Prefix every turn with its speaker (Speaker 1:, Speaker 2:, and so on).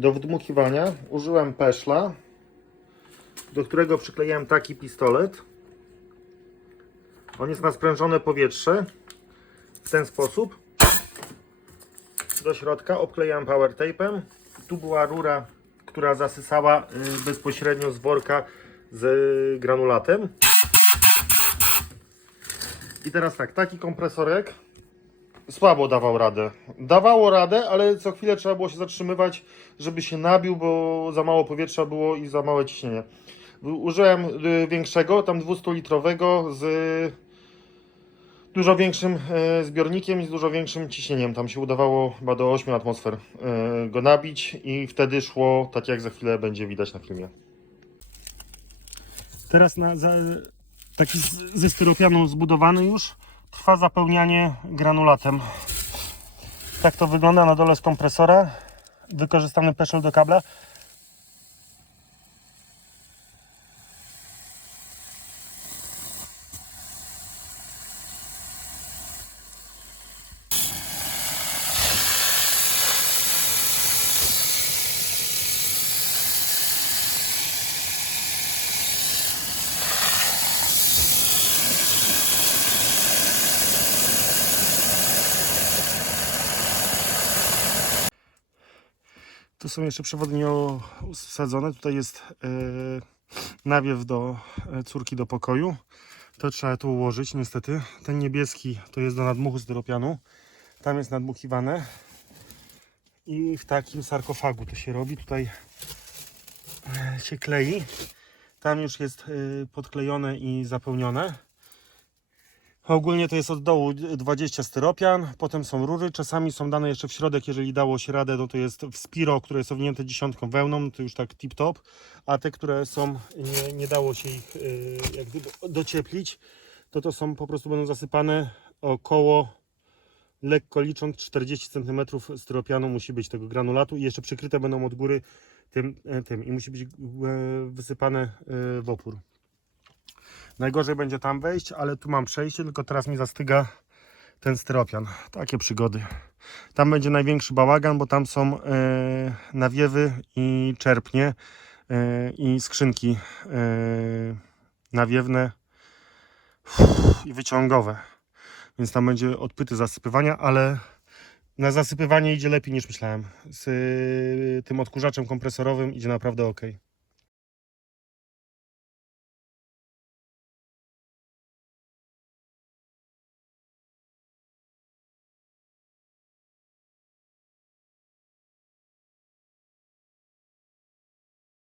Speaker 1: Do wdmuchiwania użyłem peszla, do którego przykleiłem taki pistolet. On jest na sprężone powietrze w ten sposób. Do środka obklejałem power tape'em. Tu była rura, która zasysała y, bezpośrednio z worka z granulatem. I teraz tak, taki kompresorek słabo dawał radę. Dawało radę, ale co chwilę trzeba było się zatrzymywać, żeby się nabił, bo za mało powietrza było i za małe ciśnienie. Użyłem y, większego, tam 200-litrowego z dużo większym e, zbiornikiem i z dużo większym ciśnieniem. Tam się udawało chyba do 8 atmosfer go nabić i wtedy szło tak jak za chwilę będzie widać na filmie. Teraz na, za, taki ze styropianu zbudowany już trwa zapełnianie granulatem. Tak to wygląda na dole z kompresora. Wykorzystany peszel do kabla. Tu są jeszcze przewody nieosadzone. Tutaj jest e, nawiew do e, córki do pokoju. To trzeba tu ułożyć niestety. Ten niebieski to jest do nadmuchu styropianu. Tam jest nadmuchiwane. I w takim sarkofagu to się robi. Tutaj e, się klei. Tam już jest podklejone i zapełnione. Ogólnie to jest od dołu 20 styropian, potem są rury, czasami są dane jeszcze w środek, jeżeli dało się radę, no to jest w Spiro, które są owinięte dziesiątką wełną, to już tak tip top, a te, które są, nie, nie dało się ich yy, jak gdyby docieplić, to to są po prostu będą zasypane około, lekko licząc 40 cm styropianu musi być tego granulatu i jeszcze przykryte będą od góry tym, e, tym i musi być e, wysypane e, w opór. Najgorzej będzie tam wejść, ale tu mam przejście, tylko teraz mi zastyga ten styropian. Takie przygody. Tam będzie największy bałagan, bo tam są e, nawiewy i czerpnie e, i skrzynki e, nawiewne i wyciągowe. Więc tam będzie odpyty zasypywania, ale na zasypywanie idzie lepiej niż myślałem. Z tym odkurzaczem kompresorowym idzie naprawdę ok.